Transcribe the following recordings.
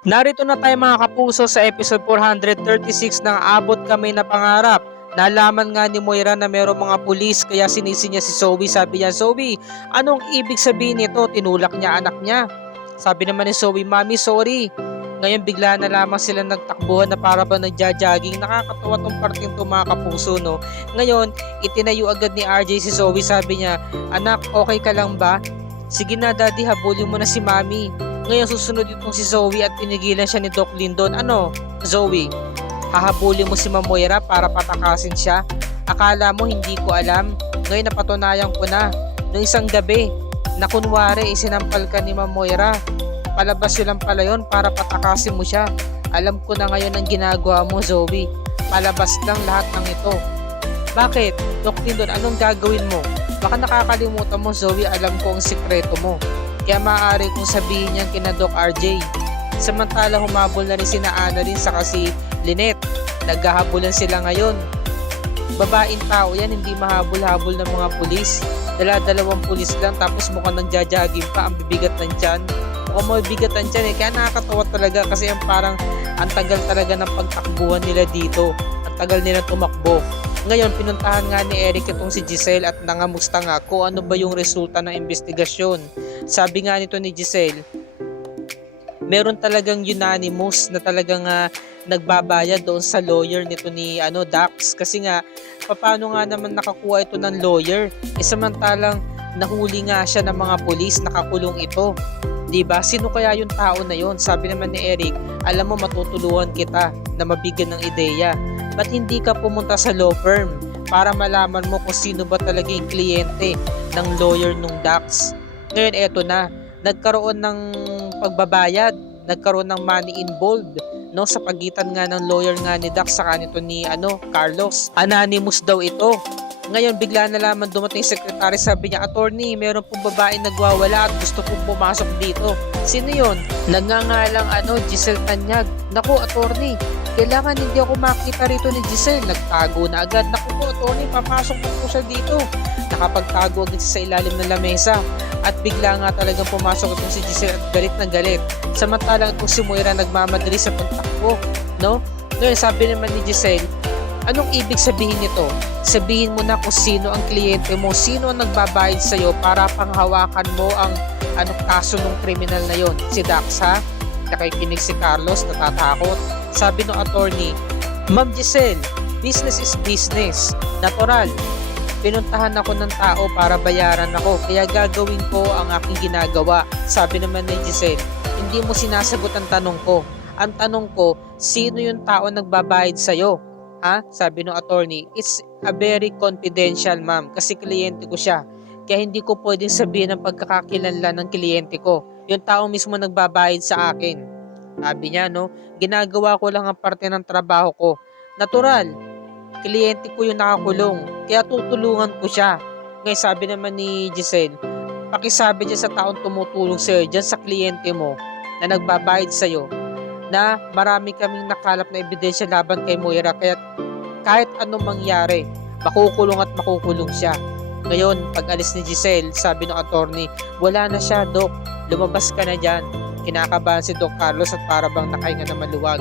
Narito na tayo mga kapuso sa episode 436 ng Abot Kami na Pangarap. Nalaman nga ni Moira na mayroong mga pulis kaya sinisi niya si Zoe. Sabi niya, Zoe, anong ibig sabihin nito? Tinulak niya anak niya. Sabi naman ni Zoe, Mami, sorry. Ngayon bigla na lamang sila nagtakbuhan na para ba nagja-jogging. Nakakatawa tong parting to mga kapuso, no? Ngayon, itinayo agad ni RJ si Zoe. Sabi niya, anak, okay ka lang ba? Sige na daddy, habulin mo na si Mami. Ngayon susunod itong si Zoe at pinigilan siya ni Doc Lindon. Ano, Zoe, hahabulin mo si Ma'am Moira para patakasin siya? Akala mo hindi ko alam? Ngayon napatunayan ko na. Noong isang gabi, na kunwari isinampal ka ni Ma'am Moira. Palabas yun lang pala yun para patakasin mo siya. Alam ko na ngayon ang ginagawa mo, Zoe. Palabas lang lahat ng ito. Bakit? Doc Lindon, anong gagawin mo? Baka nakakalimutan mo, Zoe, alam ko ang sikreto mo. Kaya maaari kong sabihin niyang kina Doc RJ. Samantala humabol na rin sina Annalyn saka si Lynette. Naghahabulan sila ngayon. Babaeng tao yan, hindi mahabol-habol ng mga pulis. Dala-dalawang pulis lang tapos mukhang nangjajaging pa, ang bibigat ng tiyan. Mukhang mabibigat ang tiyan eh. Kaya nakakatawa talaga kasi yung parang ang tagal talaga ng pagtakbuhan nila dito. Ang tagal nila tumakbo. Ngayon, pinuntahan nga ni Eric itong si Giselle at nangamusta nga kung ano ba yung resulta ng investigasyon. Sabi nga nito ni Giselle, meron talagang unanimous na talagang nagbabayad doon sa lawyer nito ni Dax. Kasi nga, paano nga naman nakakuha ito ng lawyer? Samantalang nahuli nga siya ng mga pulis, nakakulong ito. Diba? Sino kaya yung tao na yon? Sabi naman ni Eric, alam mo matutulungan kita na mabigyan ng ideya. Ba't hindi ka pumunta sa law firm para malaman mo kung sino ba talaga yung kliyente ng lawyer nung Dax? Ngayon eto na, nagkaroon ng pagbabayad, nagkaroon ng money involved, no, sa pagitan nga ng lawyer nga ni Dax saka nito ni Carlos. Anonymous daw ito. Ngayon bigla na lamang dumating yung secretary, sabi niya, attorney, meron pong babaeng nagwawala at gusto pong pumasok dito. Sino yon? Nagngangalang Giselle Tanyag. Naku attorney, kailangan hindi ako makita rito ni Giselle. Nagtago na agad. Naku po attorney, papasok po siya dito. Nakapagtago agad sa ilalim ng lamesa. At bigla nga talagang pumasok itong si Giselle at galit na galit. Samantalang itong si Moira nagmamadali sa pagtakbo, no? Ngayon sabi naman ni Giselle, anong ibig sabihin nito? Sabihin mo na kung sino ang kliyente mo, sino ang nagbabayad sa'yo para panghawakan mo ang kaso ng kriminal na yon. Si Dax ha? Nakikinig si Carlos, natatakot. Sabi ng attorney, Ma'am Giselle, business is business. Natural. Pinuntahan ako ng tao para bayaran ako, kaya gagawin ko ang aking ginagawa. Sabi naman ni Giselle, hindi mo sinasagot ang tanong ko. Ang tanong ko, sino yung tao nagbabayad sa'yo? Ha? Sabi ng attorney, it's a very confidential ma'am kasi kliyente ko siya. Kaya hindi ko pwedeng sabihin ang pagkakakilanlan ng kliyente ko. Yung tao mismo nagbabayad sa akin. Sabi niya, no, ginagawa ko lang ang parte ng trabaho ko. Natural, kliyente ko yung nakakulong. Kaya tutulungan ko siya. Ngayon sabi naman ni Giselle, pakisabi dyan sa taong tumutulong sa'yo, dyan sa kliyente mo na nagbabayad sa'yo, na marami kaming nakalap na ebidensya laban kay Moira kaya kahit anong mangyari, makukulong at makukulong siya. Ngayon, pag alis ni Giselle, sabi ng attorney, wala na siya, Doc. Lumabas ka na dyan. Kinakabahan si Doc Carlos at para bang nakahinga na maluwag.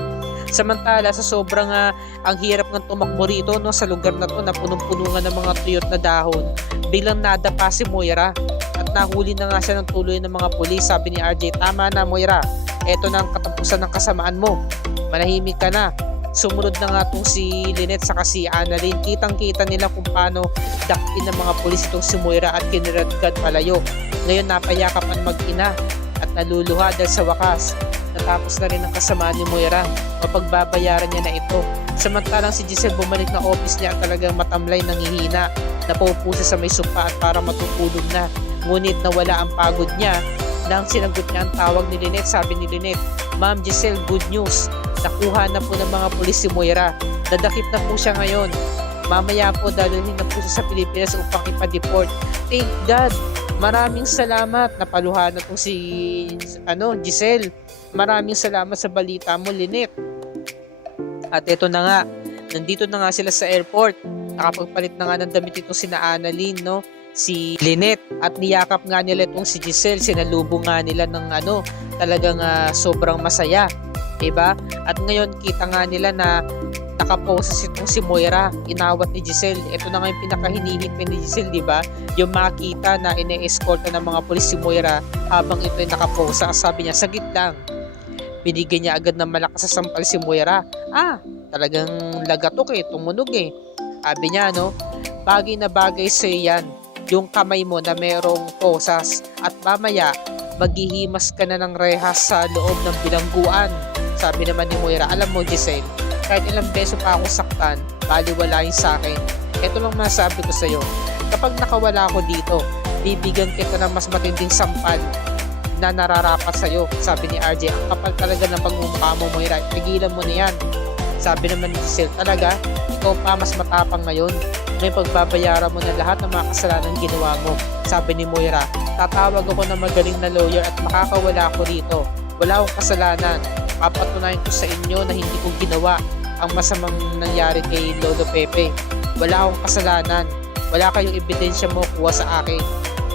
Samantala, sa sobrang ang hirap ng tumakbo rito, no, sa lugar na to na punong-punungan ng mga tuyot na dahon, biglang nadapa si Moira at nahuli na nga siya ng tuloy ng mga pulis. Sabi ni RJ, tama na Moira, eto na ang katapusan ng kasamaan mo. Manahimik ka na. Sumunod na nga itong si Lynette saka si Annalyn. Kitang-kita nila kung paano dakpin ng mga pulis itong si Moira at kiniradgad palayo. Ngayon napayakapan mag-ina at naluluha dahil sa wakas natapos na rin ang kasamaan ni Moira. Mapagbabayaran niya na ito. Samantalang si Giselle bumalik na office niya at talagang matamlay nangihina. Napaupo siya sa may sopa at para matutulog na. Ngunit nawala ang pagod niya nang sinagot niya ang tawag ni Lynette. Sabi ni Lynette, Ma'am Giselle, good news. Nakuha na po ng mga pulis si Moira. Dadakip na po siya ngayon. Mamaya po dadalhin na po siya sa Pilipinas upang ipa-deport. Thank God. Maraming salamat. Napaluhan na po si Giselle. Maraming salamat sa balita mo, Lynette. At ito na nga. Nandito na nga sila sa airport. Nakapagpalit na nga ng damit itong sina Annalyn, no? si Lynette at niyakap nga nila itong si Giselle. Sinalubong nga nila ng talagang sobrang masaya, 'di ba? At ngayon kita nga nila na nakaposes itong si Moira, inawat ni Giselle. Ito na nga yung pinakahinihintay ni Giselle, 'di ba? Yung makita na ine-escort na ng mga pulis si Moira habang ito ay nakaposa. Sabi niya, saglit lang. Binigyan niya agad ng malakas sa sampal si Moira. Talagang lagatok tumunog Sabi niya, bagay na bagay sa'yo yan. Yung kamay mo na merong posas at mamaya maghihimas ka na ng rehas sa loob ng bilangguan. Sabi naman ni Moira, alam mo Giselle, kahit ilang beso pa ako saktan, baliwala yun sa akin. Ito lang masabi ko sa'yo, kapag nakawala ako dito, bibigyan kita ng mas matinding sampal na nararapat sa'yo. Sabi ni RJ, ang kapal talaga ng pagmumukha mo Moira, tigilan mo na yan. Sabi naman ni Giselle, talaga, ikaw pa mas matapang ngayon. May pagbabayaran mo na lahat ng mga kasalanan ginawa mo. Sabi ni Moira, tatawag ako ng magaling na lawyer at makakawala ako rito. Wala akong kasalanan. Papatunayan ko sa inyo na hindi ko ginawa ang masamang nangyari kay Lolo Pepe. Wala akong kasalanan. Wala kayong ebidensya mo kuha sa akin.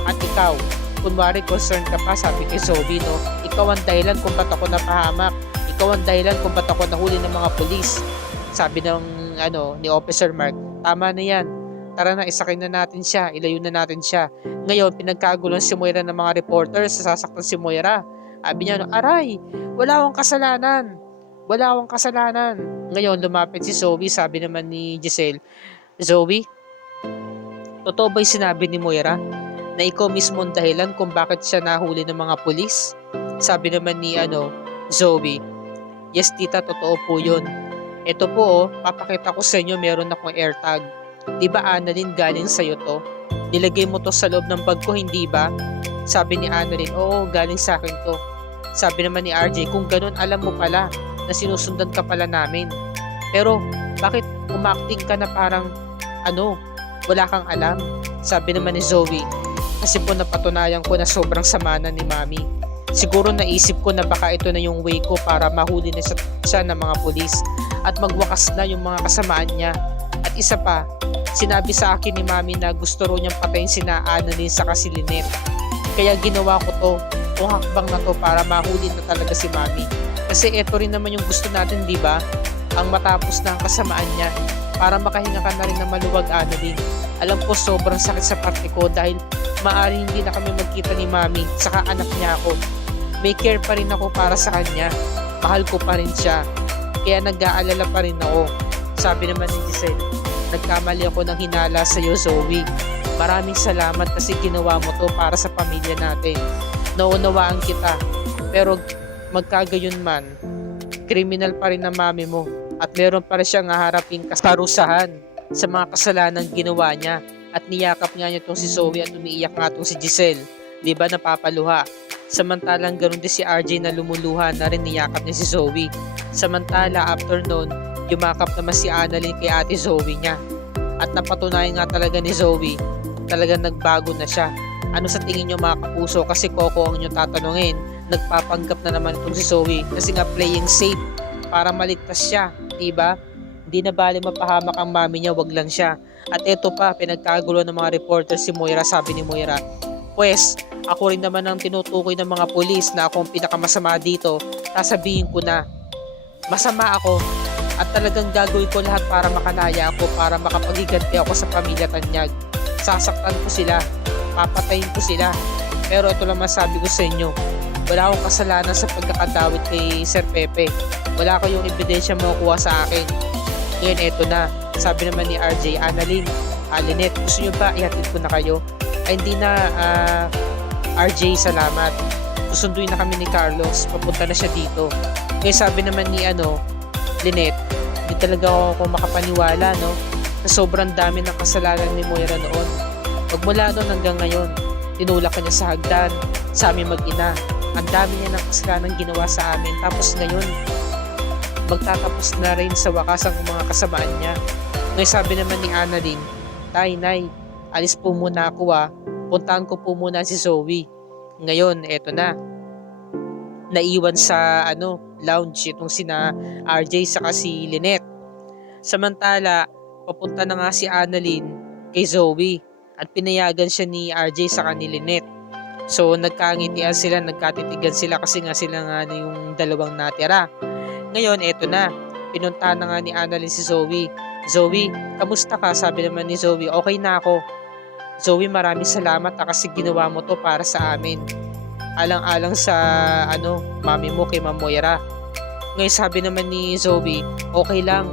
At ikaw, kunwari concerned ka pa, sabi kay Zoe, ikaw ang dahilan kung ba't ako napahamak. Ikaw ang dahilan kung ba't ako nahuli ng mga pulis. Sabi ng ni Officer Mark, tama na yan. Tara na, isakin na natin siya, ilayo na natin siya. Ngayon, pinagkagulong si Moira ng mga reporters, sasaktan si Moira. Sabi niya, aray, wala akong kasalanan. Wala akong kasalanan. Ngayon, lumapit si Zoe, sabi naman ni Giselle, Zoe, totoo ba'y sinabi ni Moira na ikaw mismo ang dahilan kung bakit siya nahuli ng mga pulis? Sabi naman ni Zoe, yes tita, totoo po yun. Ito po papakita ko sa inyo, meron akong AirTag. Di ba Annalyn, galing sa'yo to? Nilagay mo to sa loob ng bag ko, hindi ba? Sabi ni Annalyn, oo, galing sa akin to. Sabi naman ni RJ, kung ganun alam mo pala na sinusundan ka pala namin. Pero bakit umakting ka na parang wala kang alam? Sabi naman ni Zoe, kasi po napatunayan ko na sobrang sama na ni Mami. Siguro naisip ko na baka ito na yung way ko para mahuli na siya ng mga pulis at magwakas na yung mga kasamaan niya. At isa pa, sinabi sa akin ni Mami na gusto ro niyang patayin sina Annalyn sa si Lynette. Kaya ginawa ko to, o hakbang na to para mahuli na talaga si Mami. Kasi ito rin naman yung gusto natin, di ba? Ang matapos na ang kasamaan niya para makahinga ka na rin na maluwag, Annalyn. Alam ko sobrang sakit sa parte ko dahil maaaring hindi na kami magkita ni Mami saka anak niya ako. May care pa rin ako para sa kanya. Mahal ko pa rin siya. Kaya nag-aalala pa rin ako. Sabi naman ni Giselle, nagkamali ako ng hinala sa iyo, Zoe. Maraming salamat kasi ginawa mo to para sa pamilya natin. Naunawaan kita. Pero magkagayon man, kriminal pa rin ang mami mo. At meron pa rin siyang haharaping kasarusahan sa mga kasalanan ginawa niya. At niyakap nga niya itong si Zoe at umiiyak nga itong si Giselle. Di ba napapaluha? Samantalang ganoon din si RJ na lumuluha na rin, niyakap niya si Zoe. Samantala after noon, yumakap naman si Annalyn kay ate Zoe niya. At napatunayan nga talaga ni Zoe, talagang nagbago na siya. Ano sa tingin niyo mga kapuso? Kasi Coco ang inyong tatanungin. Nagpapanggap na naman itong si Zoe kasi nga playing safe para maligtas siya, diba? Hindi na bali mapahamak ang mami niya, wag lang siya. At eto pa, pinagkagulo ng mga reporter si Moira. Sabi ni Moira, pwes, ako rin naman ang tinutukoy ng mga pulis na ako ang pinakamasama dito. Sasabihin ko na, masama ako at talagang gagawin ko lahat para makalaya ako, para makapagiganti ako sa pamilya Tanyag. Sasaktan ko sila, papatayin ko sila. Pero ito lang masabi ko sa inyo, wala akong kasalanan sa pagkakadawit kay Sir Pepe. Wala kayong ebidensya makukuha sa akin. Ngayon eto na, sabi naman ni RJ, Annalyn, Lynette, gusto nyo ba ihatid ko na kayo? Ay hindi na, RJ, salamat. Susunduin na kami ni Carlos, papunta na siya dito. Kaya sabi naman ni Lynette, hindi talaga ako makapaniwala, no? Na sobrang dami ng kasalanan ni Moira noon. Magmula noon hanggang ngayon, tinulak ka niya sa hagdan, sa aming mag-ina. Ang dami niya ng kasalanan ginawa sa amin. Tapos ngayon, magtatapos na rin sa wakas ang mga kasamaan niya. Ngayon sabi naman ni Annalyn, Nay, alis po muna ako puntahan ko po muna si Zoe. Ngayon, eto na. Naiwan sa lounge itong sina RJ saka si Lynette. Samantala, papunta na nga si Annalyn kay Zoe. at pinayagan siya ni RJ sa kanila Lynette. So nagkangitian sila, nagkatitigan sila kasi nga sila nga yung dalawang natira. Ngayon eto na, pinuntahan na nga ni Annalyn si Zoe. Zoe, kamusta ka? Sabi naman ni Zoe, okay na ako. Zoe, maraming salamat kasi ginawa mo to para sa amin. Alang-alang sa mami mo kay Ma'am Moira. Ngayon sabi naman ni Zoe, okay lang.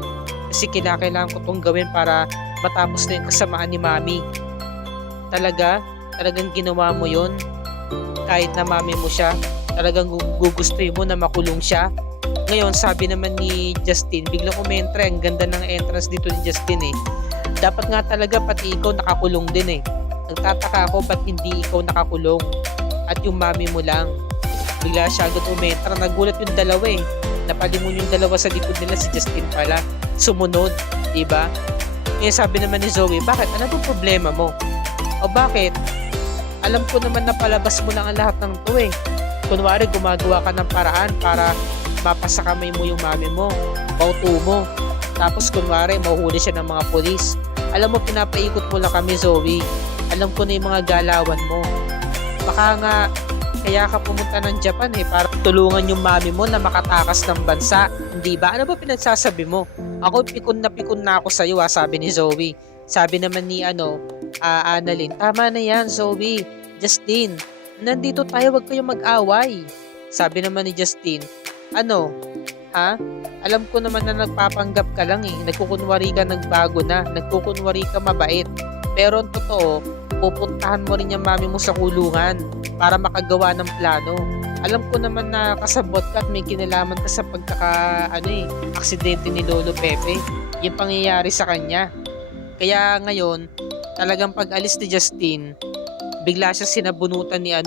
Kasi kinakailangan ko tong gawin para matapos na yung kasamaan ni Mami. Talagang ginawa mo yon kahit na mami mo siya. Talagang gugustuhin mo na makulong siya. Ngayon sabi naman ni Justin, biglang umentre. Ang ganda ng entrance dito ni Justin eh. Dapat nga talaga pati ikaw nakakulong din eh. Nagtataka ako ba't hindi ikaw nakakulong at yung mami mo lang. Bigla siya agad umentra. Nagulat yung dalawa eh. Napalimon yung dalawa sa likod nila, si Justin pala. Sumunod, diba? Ngayon sabi naman ni Zoe, bakit? Ano ba problema mo? O bakit? Alam ko naman na palabas mo lang ang lahat ng to eh. Kunwari gumagawa ka ng paraan para mapasakamay mo yung mami mo, bauto mo. Tapos kunwari mahuhuli siya ng mga polis. Alam mo, pinapaikot mo lang kami, Zoe. Alam ko na yung mga galawan mo. Baka nga kaya ka pumunta ng Japan eh, para tulungan yung mami mo na makatakas ng bansa. Hindi ba? Ano ba pinagsasabi mo? Ako pikon na ako sa iyo, sabi ni Zoe. Sabi naman ni Annalyn, tama na yan Zoe. Justin, nandito tayo, wag kayong mag-away. Sabi naman ni Justin, alam ko naman na nagpapanggap ka lang eh. Nagkukunwari ka nagbago na, nagkukunwari ka mabait. Pero ang totoo, pupuntahan mo rin yung mami mo sa kulungan para makagawa ng plano. Alam ko naman na kasabot ka at may kinalaman ka sa aksidente ni Lolo Pepe. Yung pangyayari sa kanya. Kaya ngayon, talagang pag-alis ni Justin, bigla siya sinabunutan ni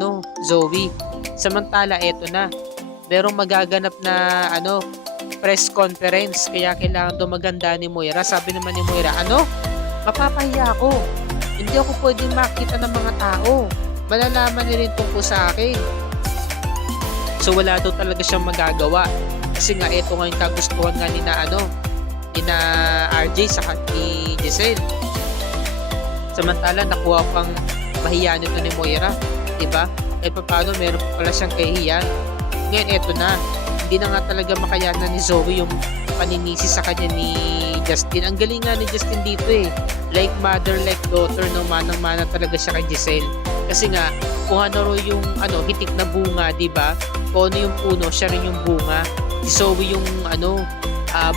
Zoe. Samantala, eto na. Merong magaganap na press conference. Kaya kailangan maganda ni Moira. Sabi naman ni Moira, mapapahiya ako. Hindi ako pwedeng makita ng mga tao. Malalaman nila rin tungkol sa akin. So wala daw talaga siyang magagawa. Kasi nga ito nga yung kagustuhan nga ni RJ sa ni Giselle. Samantala nakuha pang mahiya nito ni Moira, 'di ba? Kahit paano meron pa pala siyang kahihiyan. Ngayon eto na. Hindi na nga talaga makayanan ni Zoe yung paninisi sa kanya ni Justin. Ang galing nga ni Justin dito eh. Like mother, like daughter, no, manang-mana talaga siya kay Giselle. Kasi nga, kung ano ro yung hitik na bunga, di ba? Kung ano yung puno, siya rin yung bunga. Si Zoe yung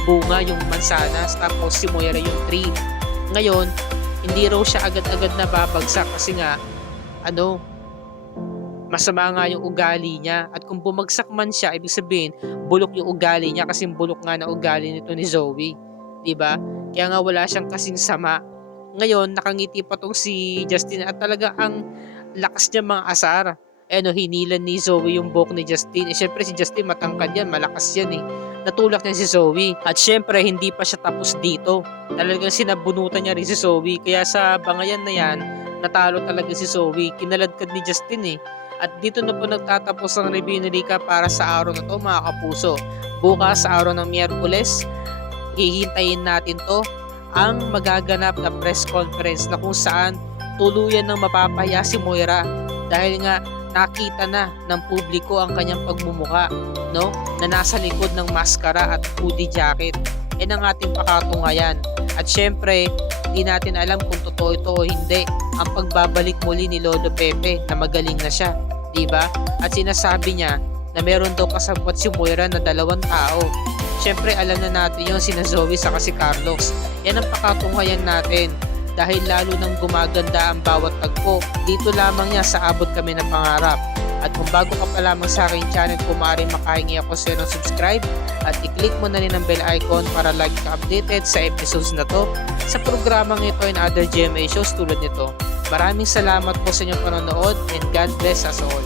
bunga, yung mansanas, tapos si Moira yung tree. Ngayon, hindi raw siya agad-agad na babagsak kasi nga, masama nga yung ugali niya. At kung bumagsak man siya, ibig sabihin, bulok yung ugali niya kasi bulok nga na ugali nito ni Zoe. Diba? Kaya nga wala siyang kasing sama. Ngayon, nakangiti pa tong si Justin at talaga ang lakas niya mga asar. Hinilan ni Zoe yung buhok ni Justin. Syempre si Justin matangkad yan, malakas yan eh. Natulak niya si Zoe. At syempre, hindi pa siya tapos dito. Talagang sinabunutan niya rin si Zoe. Kaya sa bangayan na yan, natalo talaga si Zoe. Kinaladkad ni Justin eh. At dito na po nagtatapos ang review ni Rika para sa araw na to mga kapuso. Bukas sa araw ng Miyerkules, hihintayin natin to ang magaganap na press conference na kung saan tuluyan ng mapapahiya si Moira dahil nga nakita na ng publiko ang kanyang pagmumuka, no? Na nasa likod ng maskara at hoodie jacket. Yan ang ating pakatungayan. At syempre, hindi natin alam kung totoo ito o hindi ang pagbabalik muli ni Lolo Pepe na magaling na siya, diba? At sinasabi niya na meron daw kasabot si Moira na 2 tao. Syempre alam na natin yung sina Zoe saka si Carlos. Yan ang pakatunghayan natin dahil lalo nang gumaganda ang bawat tagpo. Dito lamang niya sa Abot Kami ng Pangarap. At kung bago ka pa lamang sa aking channel, kung maaaring makahingi ako sa iyo ng subscribe at i-click mo na rin ang bell icon para lagi ka updated sa episodes na to sa programang ito and other GMA shows tulad nito. Maraming salamat po sa inyong panonood and God bless us all.